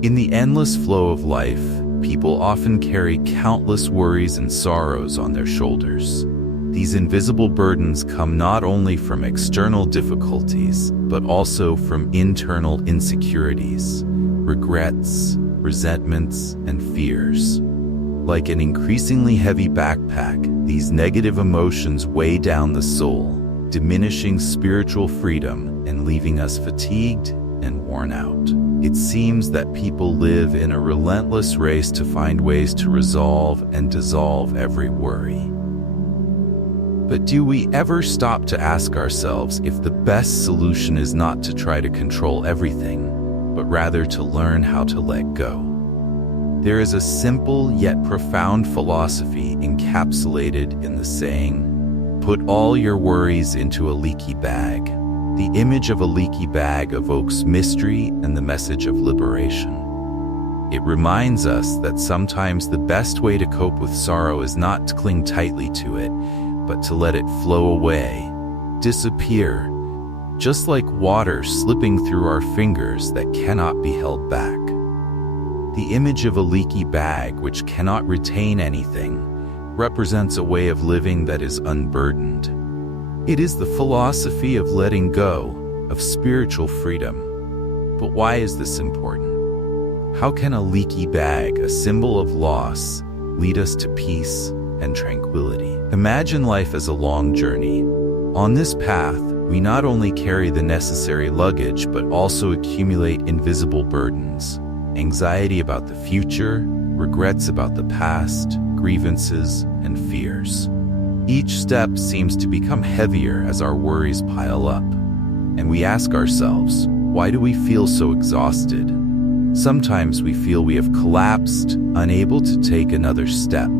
In the endless flow of life, people often carry countless worries and sorrows on their shoulders. These invisible burdens come not only from external difficulties, but also from internal insecurities, regrets, resentments, and fears. Like an increasingly heavy backpack, these negative emotions weigh down the soul, diminishing spiritual freedom and leaving us fatigued and worn out. It seems that people live in a relentless race to find ways to resolve and dissolve every worry. But do we ever stop to ask ourselves if the best solution is not to try to control everything, but rather to learn how to let go? There is a simple yet profound philosophy encapsulated in the saying, "Put all your worries into a leaky bag." The image of a leaky bag evokes mystery and the message of liberation. It reminds us that sometimes the best way to cope with sorrow is not to cling tightly to it, but to let it flow away, disappear, just like water slipping through our fingers that cannot be held back. The image of a leaky bag, which cannot retain anything, represents a way of living that is unburdened. It is the philosophy of letting go, of spiritual freedom. But why is this important? How can a leaky bag, a symbol of loss, lead us to peace and tranquility? Imagine life as a long journey. On this path, we not only carry the necessary luggage, but also accumulate invisible burdens. Anxiety about the future, regrets about the past, grievances, and fears. Each step seems to become heavier as our worries pile up. And we ask ourselves, why do we feel so exhausted? Sometimes we feel we have collapsed, unable to take another step.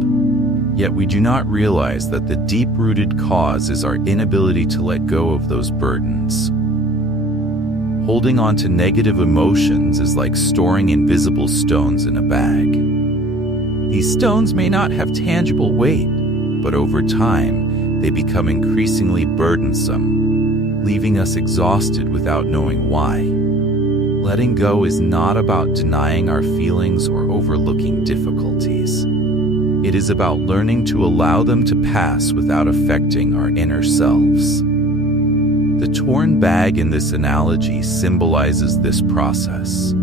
Yet we do not realize that the deep-rooted cause is our inability to let go of those burdens. Holding on to negative emotions is like storing invisible stones in a bag. These stones may not have tangible weight, but over time, they become increasingly burdensome, leaving us exhausted without knowing why. Letting go is not about denying our feelings or overlooking difficulties. It is about learning to allow them to pass without affecting our inner selves. The torn bag in this analogy symbolizes this process.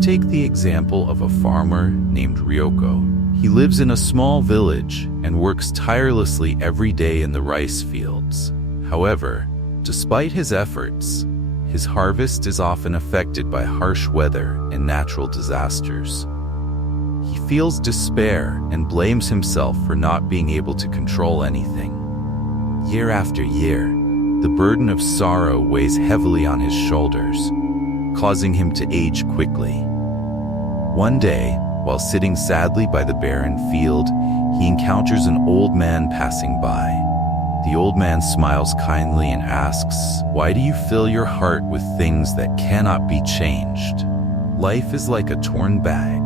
Take the example of a farmer named Ryoko. He lives in a small village and works tirelessly every day in the rice fields. However, despite his efforts, his harvest is often affected by harsh weather and natural disasters. He feels despair and blames himself for not being able to control anything. Year after year, the burden of sorrow weighs heavily on his shoulders, causing him to age quickly. One day, while sitting sadly by the barren field, he encounters an old man passing by. The old man smiles kindly and asks, "Why do you fill your heart with things that cannot be changed? Life is like a torn bag.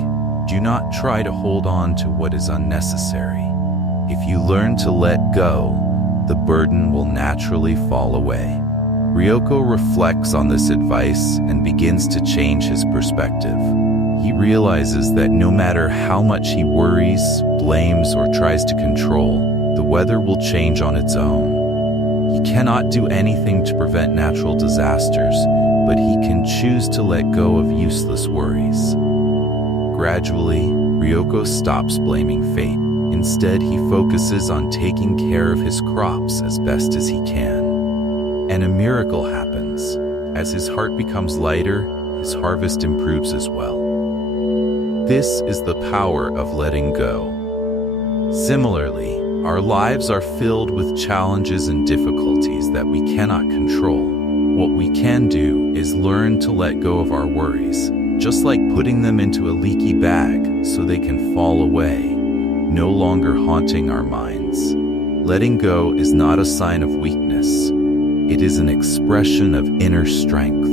Do not try to hold on to what is unnecessary. If you learn to let go, the burden will naturally fall away." Ryoko reflects on this advice and begins to change his perspective. He realizes that no matter how much he worries, blames, or tries to control, the weather will change on its own. He cannot do anything to prevent natural disasters, but he can choose to let go of useless worries. Gradually, Ryoko stops blaming fate. Instead, he focuses on taking care of his crops as best as he can. And a miracle happens. As his heart becomes lighter, his harvest improves as well. This is the power of letting go. Similarly, our lives are filled with challenges and difficulties that we cannot control. What we can do is learn to let go of our worries, just like putting them into a leaky bag so they can fall away, no longer haunting our minds. Letting go is not a sign of weakness. It is an expression of inner strength.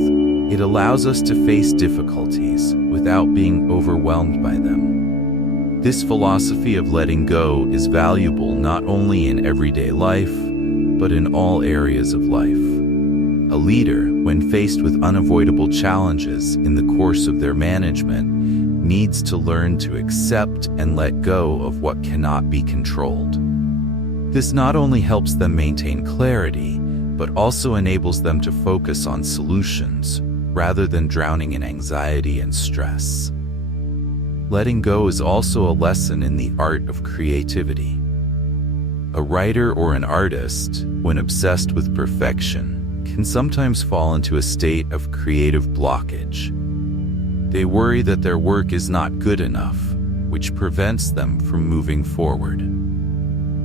It allows us to face difficulties without being overwhelmed by them. This philosophy of letting go is valuable not only in everyday life, but in all areas of life. A leader, when faced with unavoidable challenges in the course of their management, needs to learn to accept and let go of what cannot be controlled. This not only helps them maintain clarity, but also enables them to focus on solutions rather than drowning in anxiety and stress. Letting go is also a lesson in the art of creativity. A writer or an artist, when obsessed with perfection, can sometimes fall into a state of creative blockage. They worry that their work is not good enough, which prevents them from moving forward.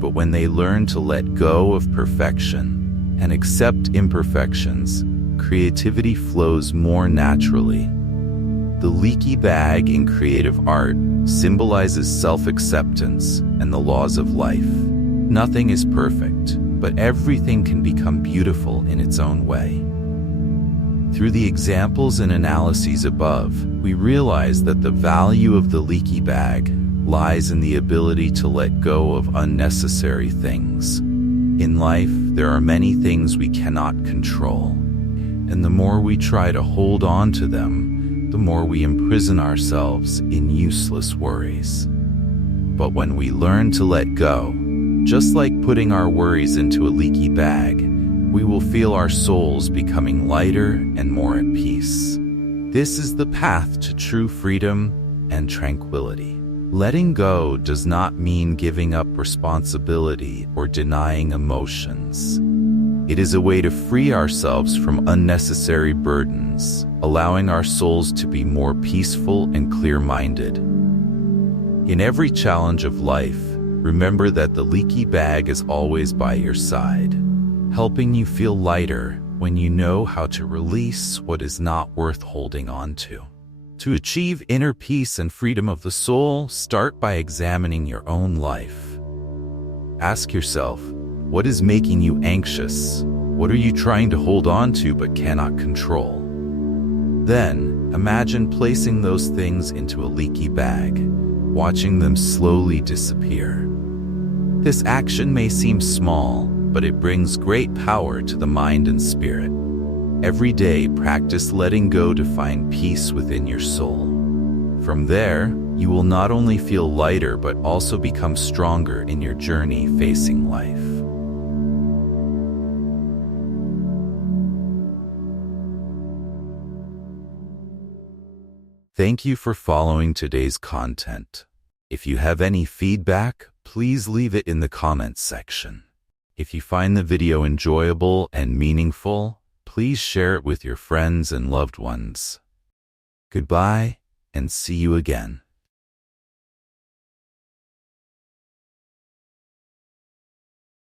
But when they learn to let go of perfection and accept imperfections, creativity flows more naturally. The leaky bag in creative art symbolizes self-acceptance and the laws of life. Nothing is perfect, but everything can become beautiful in its own way. Through the examples and analyses above, we realize that the value of the leaky bag lies in the ability to let go of unnecessary things. In life, there are many things we cannot control, and the more we try to hold on to them, the more we imprison ourselves in useless worries. But when we learn to let go, just like putting our worries into a leaky bag, we will feel our souls becoming lighter and more at peace. This is the path to true freedom and tranquility. Letting go does not mean giving up responsibility or denying emotions. It is a way to free ourselves from unnecessary burdens, allowing our souls to be more peaceful and clear-minded. In every challenge of life, remember that the leaky bag is always by your side, helping you feel lighter when you know how to release what is not worth holding on to. To achieve inner peace and freedom of the soul, start by examining your own life. Ask yourself, what is making you anxious? What are you trying to hold on to but cannot control? Then, imagine placing those things into a leaky bag, watching them slowly disappear. This action may seem small, but it brings great power to the mind and spirit. Every day, practice letting go to find peace within your soul. From there, you will not only feel lighter but also become stronger in your journey facing life. Thank you for following today's content. If you have any feedback, please leave it in the comments section. If you find the video enjoyable and meaningful, please share it with your friends and loved ones. Goodbye, and see you again.